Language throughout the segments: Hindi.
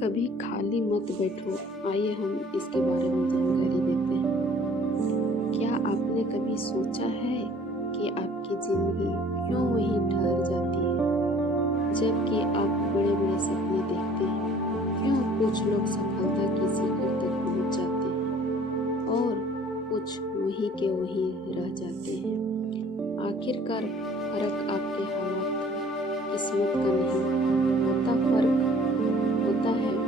कभी खाली मत बैठो। आइए हम इसके बारे में जानकारी देते हैं। क्या आपने कभी सोचा है कि आपकी ज़िंदगी क्यों वहीं ठहर जाती है जबकि आप बड़े बड़े सपने देखते हैं? क्यों कुछ लोग सफलता की शिखर तक पहुंच जाते हैं और कुछ वहीं के वहीं रह जाते हैं? आखिरकार फर्क आपके हालात का, किस्मत का नहीं होता। फर्क होता है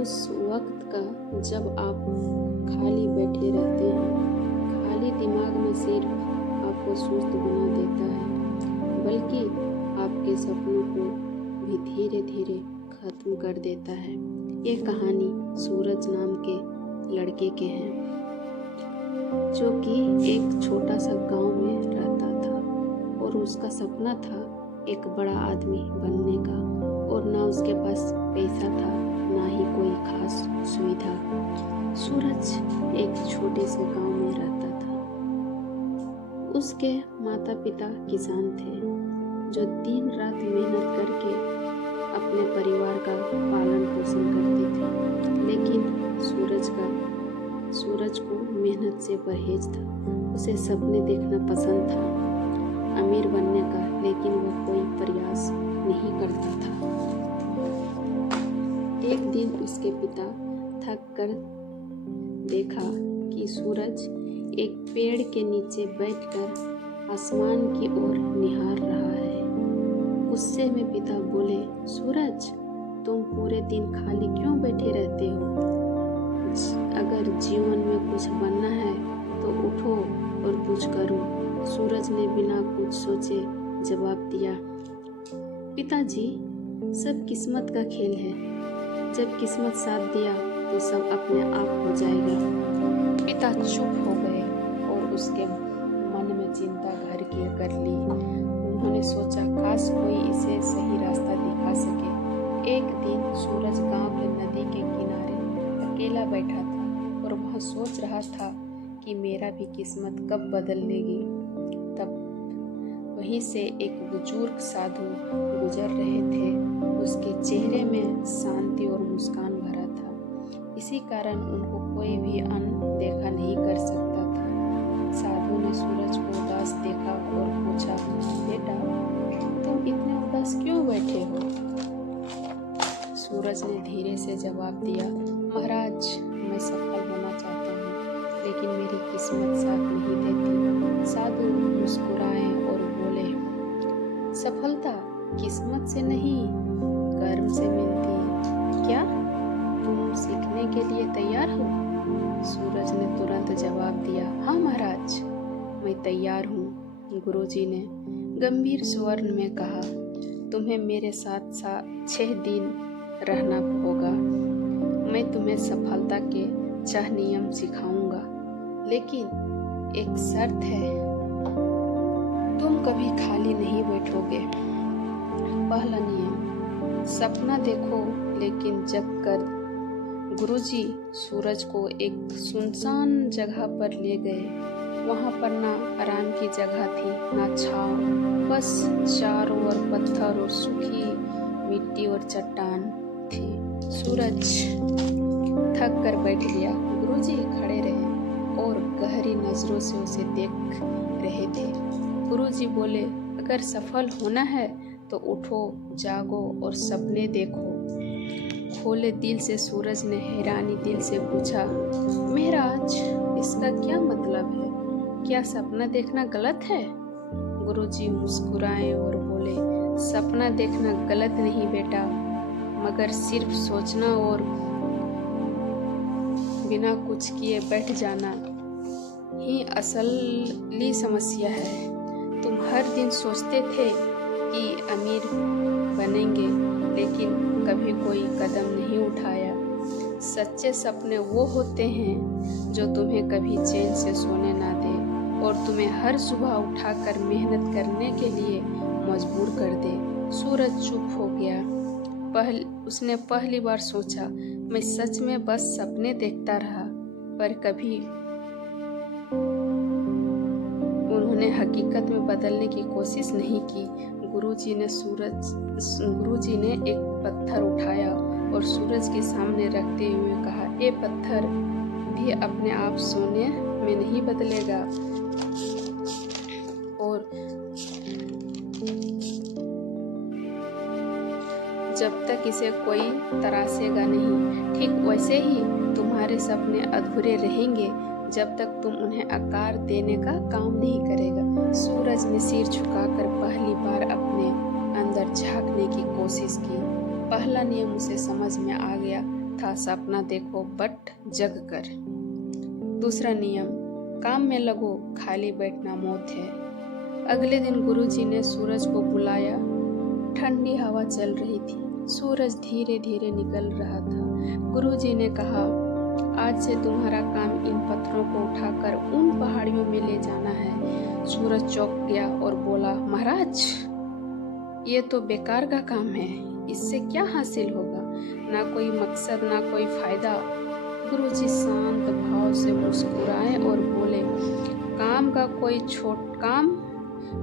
उस वक्त का जब आप खाली बैठे रहते हैं। खाली दिमाग न सिर्फ आपको सुस्त बना देता है बल्कि आपके सपनों को भी धीरे धीरे खत्म कर देता है। ये कहानी सूरज नाम के लड़के के हैं जो कि एक छोटा सा गांव में रहता था और उसका सपना था एक बड़ा आदमी बनने का। और ना उसके पास पैसा था ना ही कोई खास सुविधा। सूरज एक छोटे से गांव में रहता था। उसके माता पिता किसान थे जो दिन रात मेहनत करके अपने परिवार का पालन पोषण करते थे। लेकिन सूरज को मेहनत से परहेज था। उसे सपने देखना पसंद था, अमीर बनने का, लेकिन वह कोई प्रयास नहीं करता था। एक दिन उसके पिता थक कर देखा कि सूरज एक पेड़ के नीचे बैठकर आसमान की ओर निहार रहा है। गुस्से में पिता बोले, सूरज, तुम पूरे दिन खाली क्यों बैठे रहते हो? अगर जीवन में कुछ बनना है तो उठो और कुछ करो। सूरज ने बिना कुछ सोचे जवाब दिया, पिताजी, सब किस्मत का खेल है। जब किस्मत साथ दिया तो सब अपने आप हो जाएगा। पिता चुप हो गए और उसके मन में चिंता घर की कर ली। उन्होंने सोचा काश कोई इसे सही रास्ता दिखा सके। एक दिन सूरज गांव के नदी के किनारे अकेला बैठा था और वह सोच रहा था कि मेरा भी किस्मत कब बदल लेगी। तब वहीं से एक बुजुर्ग साधु गुजर रहे थे। उसके चेहरे में शांति और मुस्कान भरा था। इसी कारण उनको कोई भी अनदेखा नहीं कर सकता था। साधु ने सूरज को उदास देखा और पूछा, बेटा, तुम इतने उदास क्यों बैठे हो? सूरज ने धीरे से जवाब दिया, महाराज, मैं सफल होना चाहता हूँ लेकिन मेरी किस्मत साथ नहीं देती। साधु मुस्कुराए और बोले, सफलता किस्मत से नहीं, कर्म से मिलती है। क्या तुम सीखने के लिए तैयार हो? सूरज ने तुरंत जवाब दिया, हाँ महाराज, मैं तैयार हूँ। गुरुजी ने गंभीर स्वर में कहा, तुम्हें मेरे साथ 6 दिन रहना होगा। मैं तुम्हें सफलता के 6 नियम सिखाऊंगा, लेकिन एक शर्त है, तुम कभी खाली नहीं बैठोगे। पहला नियम, सपना देखो लेकिन जग कर। गुरुजी सूरज को एक सुनसान जगह पर ले गए। वहां पर ना आराम की जगह थी ना छांव, बस चारों ओर पत्थर और सूखी मिट्टी और चट्टान थी। सूरज थक कर बैठ गया। गुरुजी खड़े रहे और गहरी नजरों से उसे देख रहे थे। गुरुजी बोले, अगर सफल होना है तो उठो, जागो और सपने देखो। खोले दिल से सूरज ने हैरानी दिल से पूछा, महाराज, इसका क्या मतलब है? क्या सपना देखना गलत है? गुरुजी मुस्कुराए और बोले, सपना देखना गलत नहीं बेटा, मगर सिर्फ सोचना और बिना कुछ किए बैठ जाना ही असली समस्या है। तुम हर दिन सोचते थे कि अमीर बनेंगे, लेकिन कभी कोई कदम नहीं उठाया। सच्चे सपने वो होते हैं जो तुम्हें कभी चैन से सोने ना दे और तुम्हें हर सुबह उठाकर मेहनत करने के लिए मजबूर कर दे। सूरज चुप हो गया। उसने पहली बार सोचा, मैं सच में बस सपने देखता रहा, पर कभी उन्होंने हकीकत में बदलने की कोशिश नहीं की। गुरुजी ने एक पत्थर उठाया और सूरज के सामने रखते हुए कहा, ये पत्थर भी अपने आप सोने में नहीं बदलेगा और जब तक इसे कोई तराशेगा नहीं। ठीक वैसे ही तुम्हारे सपने अधूरे रहेंगे जब तक तुम उन्हें आकार देने का काम नहीं करेगा। सूरज ने सिर झुकाकर पहली बार अपने अंदर झांकने की कोशिश की। पहला नियम उसे समझ में आ गया था, सपना देखो बट जग कर। दूसरा नियम, काम में लगो, खाली बैठना मौत है। अगले दिन गुरुजी ने सूरज को बुलाया। ठंडी हवा चल रही थी, सूरज धीरे धीरे निकल रहा था। गुरुजी ने कहा, आज से तुम्हारा काम इन पत्थरों को उठाकर उन पहाड़ियों में ले जाना है। सूरज चौंक गया और बोला, महाराज, ये तो बेकार का काम है, इससे क्या हासिल होगा? ना कोई मकसद, ना कोई फायदा। गुरुजी शांत भाव से मुस्कुराए और बोले, काम का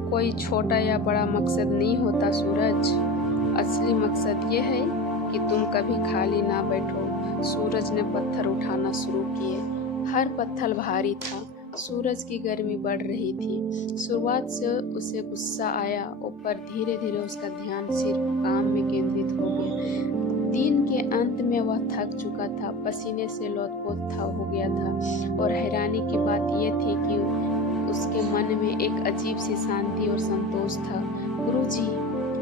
कोई छोटा या बड़ा मकसद नहीं होता सूरज। असली मकसद ये है कि तुम कभी खाली ना बैठो। सूरज ने पत्थर उठाना शुरू किए। हर पत्थर भारी था। सूरज की गर्मी बढ़ रही थी। शुरुआत से उसे गुस्सा आया और पर धीरे धीरे उसका ध्यान सिर्फ काम में केंद्रित हो गया। दिन के अंत में वह थक चुका था, पसीने से लौटपोत हो गया था और हैरानी की बात यह थी कि उसके मन में एक अजीब सी शांति और संतोष था। गुरुजी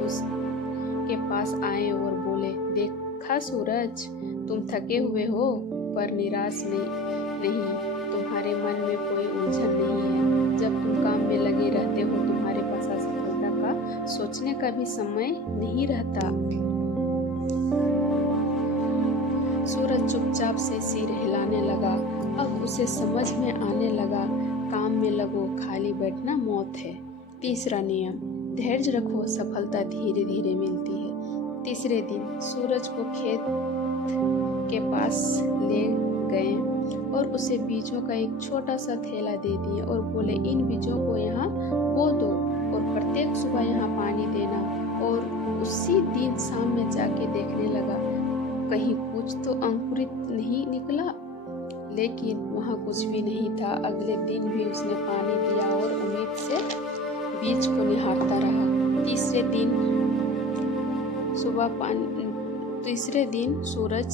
उसके पास आए और बोले, देखा सूरज, तुम थके हुए हो पर निराश नहीं, तुम्हारे मन में कोई उलझन नहीं है। जब तुम काम में लगे रहते हो तुम्हारे पास असफलता का सोचने का भी समय नहीं रहता। सूरज चुपचाप से सिर हिलाने लगा। अब उसे समझ में आने लगा, काम में लगो, खाली बैठना मौत है। तीसरा नियम, धैर्य रखो, सफलता धीरे धीरे मिलती है। तीसरे दिन सूरज को खेत के पास ले गए और उसे बीजों का एक छोटा सा थैला दे दिए और बोले, इन बीजों को यहाँ बो दो और प्रत्येक सुबह यहाँ पानी देना। और उसी दिन शाम में जाके देखने लगा, कहीं कुछ तो अंकुरित नहीं निकला, लेकिन वहाँ कुछ भी नहीं था। अगले दिन भी उसने पानी दिया और उम्मीद से बीज को निहारता रहा। तीसरे दिन सूरज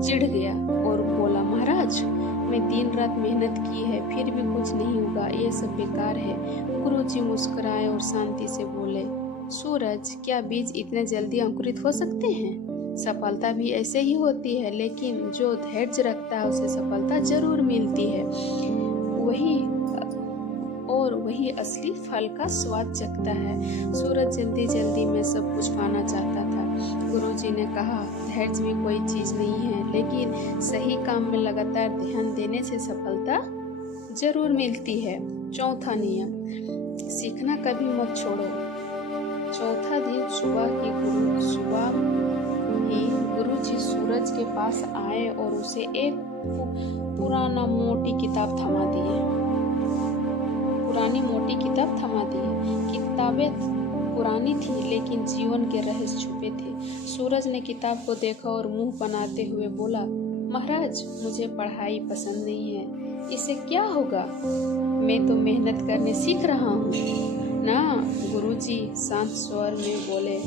चिढ़ गया और बोला, महाराज, मैं दिन रात मेहनत की है फिर भी कुछ नहीं होगा, ये सब बेकार है। गुरुजी मुस्कुराए और शांति से बोले, सूरज, क्या बीज इतने जल्दी अंकुरित हो सकते हैं? सफलता भी ऐसे ही होती है, लेकिन जो धैर्य रखता है उसे सफलता जरूर मिलती है। वही असली फल का स्वाद चखता है। सूरज जल्दी जल्दी में सब कुछ पाना चाहता था। गुरुजी ने कहा, धैर्य भी कोई चीज नहीं है, लेकिन सही काम में लगातार ध्यान देने से सफलता जरूर मिलती है। चौथा नियम, सीखना कभी मत छोड़ो। चौथा दिन सुबह ही गुरुजी सूरज के पास आए और उसे एक पुरानी मोटी किताब थमा दी। किताबें पुरानी थी लेकिन जीवन के रहस्य छुपे थे। सूरज ने किताब को देखा और मुंह बनाते हुए बोला, महाराज, मुझे पढ़ाई पसंद नहीं है, इससे क्या होगा? मैं तो मेहनत करने सीख रहा हूँ ना। गुरुजी शांत स्वर में बोले,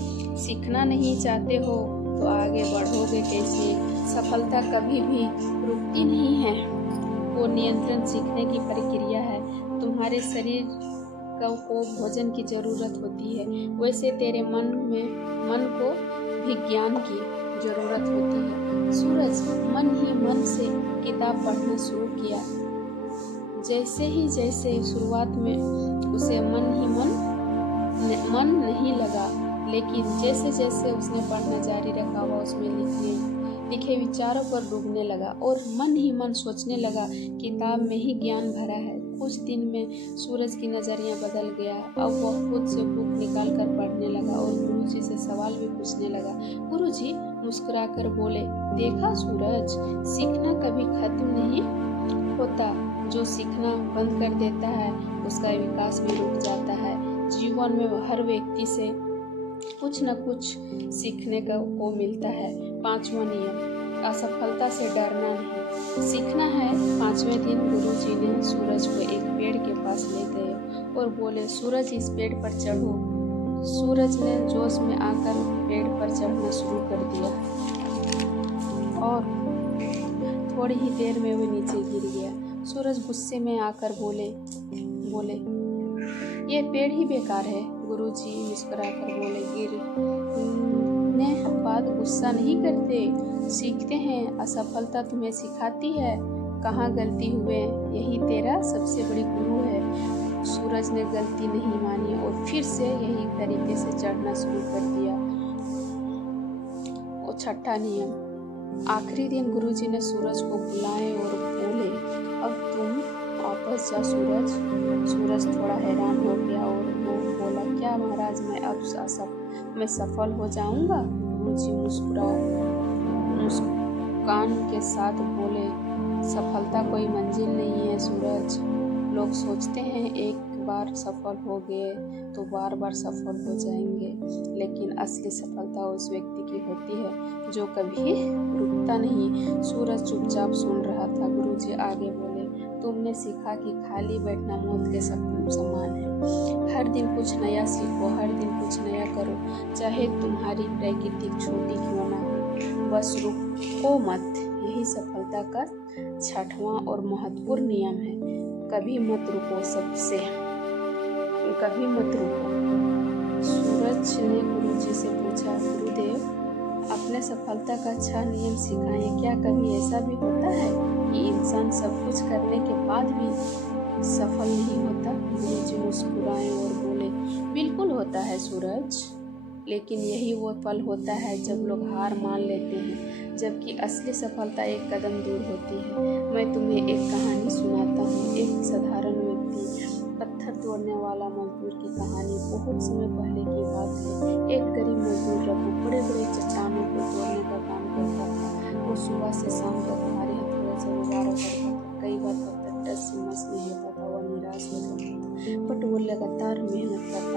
सीखना नहीं चाहते हो तो आगे बढ़ोगे कैसे? सफलता कभी भी रुकती नहीं है, वो नियंत्रण सीखने की प्रक्रिया है। तुम्हारे शरीर को भोजन की जरूरत होती है, वैसे तेरे मन को भी ज्ञान की जरूरत होती है। सूरज मन ही मन से किताब पढ़ना शुरू किया। जैसे शुरुआत में उसे मन नहीं लगा, लेकिन जैसे जैसे उसने पढ़ना जारी रखा, वह उसमें लिखे विचारों पर डूबने लगा और मन ही मन सोचने लगा, किताब में ही ज्ञान भरा है। कुछ दिन में सूरज की नजरिया बदल गया। अब वह खुद से बुक निकाल कर पढ़ने लगा और गुरुजी से सवाल भी पूछने लगा। गुरुजी मुस्कुराकर बोले, देखा सूरज, सीखना कभी खत्म नहीं होता। जो सीखना बंद कर देता है उसका विकास भी रुक जाता है। जीवन में हर व्यक्ति से कुछ न कुछ सीखने को मिलता है। 5वां नियम, असफलता से डरना नहीं, सीखना है। 5वें दिन गुरुजी ने सूरज को एक पेड़ के पास ले गए और बोले, सूरज इस पेड़ पर चढ़ो। सूरज ने जोश में आकर पेड़ पर चढ़ना शुरू कर दिया और थोड़ी ही देर में वह नीचे गिर गया। सूरज गुस्से में आकर बोले, ये पेड़ ही बेकार है। गुरुजी मुस्कुराकर बोले, गिरने बाद गुस्सा नहीं करते, सीखते हैं। असफलता तुम्हें सिखाती है कहाँ गलती हुए, यही तेरा सबसे बड़ी गुरु है। सूरज ने गलती नहीं मानी और फिर से यही तरीके से चढ़ना शुरू कर दिया। और 6वां नियम, आखिरी दिन गुरुजी ने सूरज को बुलाए और बोले, अब तुम वापस जा सूरज। सूरज थोड़ा हैरान हो गया और वो बोला, क्या महाराज, मैं सफल हो जाऊंगा? गुरुजी मुस्कान के साथ बोले, सफलता कोई मंजिल नहीं है सूरज। लोग सोचते हैं एक बार सफल हो गए तो बार बार सफल हो जाएंगे, लेकिन असली सफलता उस व्यक्ति की होती है जो कभी रुकता नहीं। सूरज चुपचाप सुन रहा था। गुरुजी आगे बोले, तुमने सीखा कि खाली बैठना मौत के समान है। हर दिन कुछ नया सीखो, हर दिन कुछ नया करो, चाहे तुम्हारी प्रकृति छोटी क्यों ना हो, बस रुको मत। यही सफलता का 6वां और महत्वपूर्ण नियम है। कभी मत रुको, कभी मत रुको। सूरज ने गुरुजी से पूछा, गुरुदेव, अपने सफलता का 6 नियम सिखाएं। क्या कभी ऐसा भी होता है कि इंसान सब कुछ करने के बाद भी सफल नहीं होता? गुरुजी मुस्कुराए और बोले, बिल्कुल होता है सूरज, लेकिन यही वो पल होता है जब लोग हार मान लेते हैं, जबकि असली सफलता एक कदम दूर होती है। मैं तुम्हें एक कहानी सुनाता हूँ। एक साधारण व्यक्ति, पत्थर तोड़ने वाला मजदूर की कहानी। बहुत समय पहले की बात है। एक गरीब मजदूर रघु बड़े बड़े चट्टानों को तोड़ने का काम करता था। वो सुबह से शाम तक भारी हथौड़े से गुजारा करता था। कई बार पत्थर टस से मस नहीं होता था, वह निराश हो जाता था, बट वो लगातार मेहनत करता